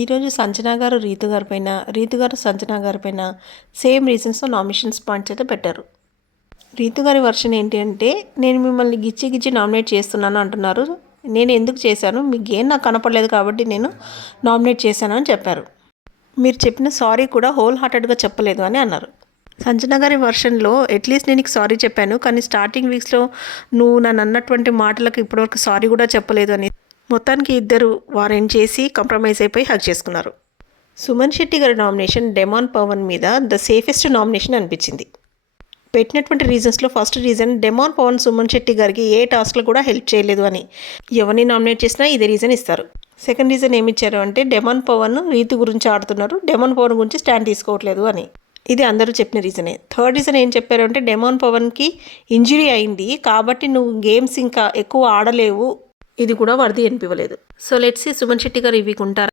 ఈరోజు సంజన గారు రీతు గారి పైన, రీతు గారు సంజన గారి పైన సేమ్ రీజన్స్తో నామినేషన్స్ పాయింట్స్ అయితే పెట్టారు. రీతు గారి వర్షన్ ఏంటి అంటే, నేను మిమ్మల్ని గిచ్చి గిచ్చి నామినేట్ చేస్తున్నాను అంటున్నారు. నేను ఎందుకు చేశాను, మీకు ఏం నాకు కనపడలేదు కాబట్టి నేను నామినేట్ చేశాను అని చెప్పారు. మీరు చెప్పిన సారీ కూడా హోల్ హార్టెడ్గా చెప్పలేదు అని అన్నారు. సంజన గారి వర్షన్లో అట్లీస్ట్ నేను నీకు సారీ చెప్పాను, కానీ స్టార్టింగ్ వీక్స్లో నువ్వు నన్ను అన్నటువంటి మాటలకు ఇప్పటివరకు సారీ కూడా చెప్పలేదు అని మొత్తానికి ఇద్దరు వారెంట్ చేసి కాంప్రమైజ్ అయిపోయి హక్ చేసుకున్నారు. సుమన్ శెట్టి గారి నామినేషన్ డెమాన్ పవన్ మీద ద సేఫెస్ట్ నామినేషన్ అనిపించింది. పెట్టినటువంటి రీజన్స్లో first reason, demon Pavan Suman Shetty గారికి ఏ టాస్క్లో కూడా హెల్ప్ చేయలేదు అని. ఎవరిని నామినేట్ చేసినా ఇదే రీజన్ ఇస్తారు. సెకండ్ రీజన్ ఏమిచ్చారు అంటే, డెమాన్ పవన్ రీతు గురించి ఆడుతున్నారు, డెమాన్ పవన్ గురించి స్టాండ్ తీసుకోవట్లేదు అని. ఇది అందరూ చెప్పిన రీజనే. థర్డ్ రీజన్ ఏం చెప్పారు అంటే, డెమాన్ పవన్కి ఇంజురీ అయింది కాబట్టి నువ్వు గేమ్స్ ఇంకా ఎక్కువ ఆడలేవు, ఇది కూడా వర్ది అనిపించలేదు. So let's see Suman Shetty garu ఈ వీక్ ఉంటారా?